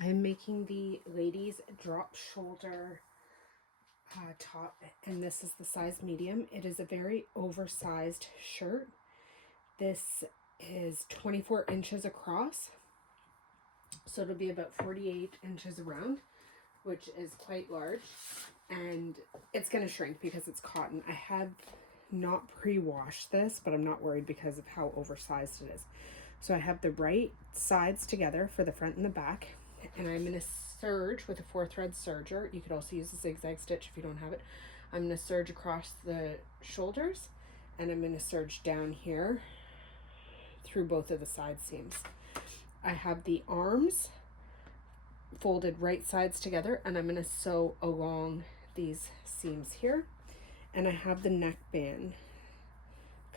I am making the ladies drop shoulder top, and this is the size medium. It is a very oversized shirt. This is 24 inches across, so it'll be about 48 inches around, which is quite large, and it's going to shrink because it's cotton. I have not pre-washed this, but I'm not worried because of how oversized it is. So I have the right sides together for the front and the back, and I'm going to serge with a 4-thread serger. You could also use a zigzag stitch if you don't have it. I'm going to serge across the shoulders, and I'm going to serge down here through both of the side seams. I have the arms folded right sides together, and I'm going to sew along these seams here. And I have the neckband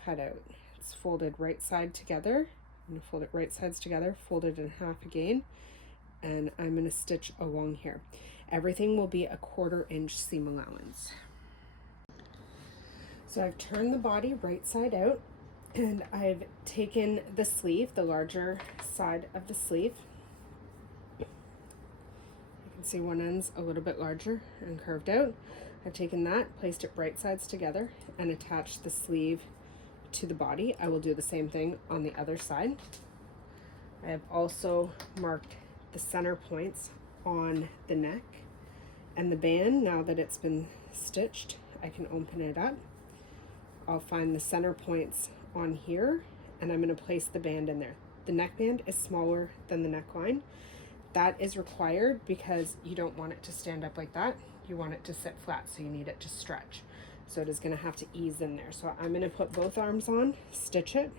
cut out. It's folded right side together. I'm going to fold it right sides together, fold it in half again, and I'm going to stitch along here. Everything will be a 1/4 inch seam allowance. So I've turned the body right side out, and I've taken the sleeve, the larger side of the sleeve. You can see one end's a little bit larger and curved out. I've taken that, placed it right sides together, and attached the sleeve to the body. I will do the same thing on the other side. I have also marked the center points on the neck and the band. Now that it's been stitched, I can open it up. I'll find the center points on here, and I'm going to place the band in there. The neckband is smaller than the neckline. That is required because you don't want it to stand up like that. You want it to sit flat, so you need it to stretch. So it is going to have to ease in there. So I'm going to put both arms on, stitch it.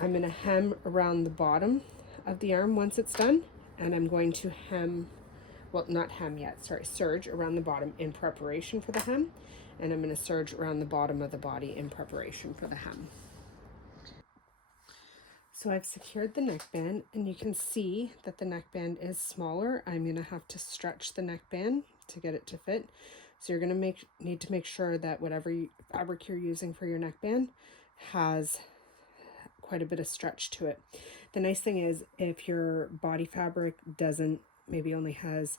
I'm going to hem around the bottom of the arm once it's done, and I'm going to hem, well, not hem yet, sorry, serge around the bottom in preparation for the hem, and I'm going to serge around the bottom of the body in preparation for the hem. So I've secured the neckband, and you can see that the neckband is smaller. I'm going to have to stretch the neckband to get it to fit. So you're going to need to make sure that whatever fabric you're using for your neckband has quite a bit of stretch to it. The nice thing is, if your body fabric doesn't, maybe only has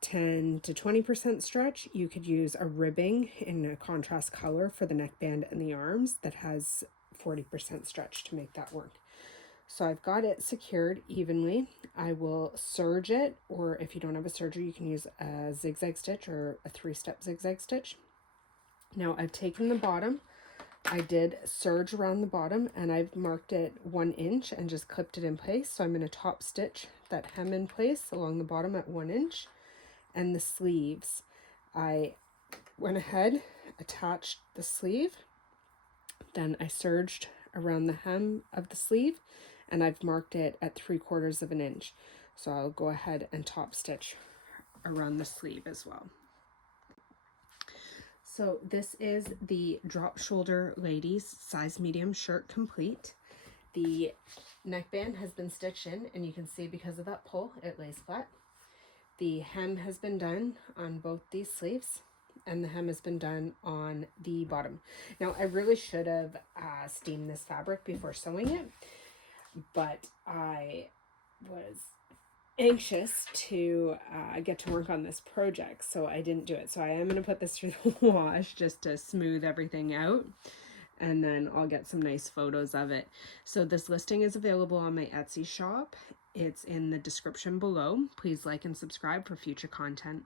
10 to 20% stretch, you could use a ribbing in a contrast color for the neckband and the arms that has 40% stretch to make that work. So I've got it secured evenly. I will serge it, or if you don't have a serger, you can use a zigzag stitch or a 3-step zigzag stitch. Now I've taken the bottom, I did serge around the bottom, and I've marked it 1 inch and just clipped it in place. So I'm going to top stitch that hem in place along the bottom at 1 inch. And the sleeves, I went ahead, attached the sleeve, then I serged around the hem of the sleeve, and I've marked it at 3/4 of an inch. So I'll go ahead and top stitch around the sleeve as well. So this is the drop shoulder ladies size medium shirt complete. The neckband has been stitched in, and you can see because of that pull, it lays flat. The hem has been done on both these sleeves, and the hem has been done on the bottom. Now, I really should have steamed this fabric before sewing it, but I was anxious to get to work on this project, so I didn't do it. So I am going to put this through the wash just to smooth everything out, and then I'll get some nice photos of it. So this listing is available on my Etsy shop. It's in the description below. Please like and subscribe for future content.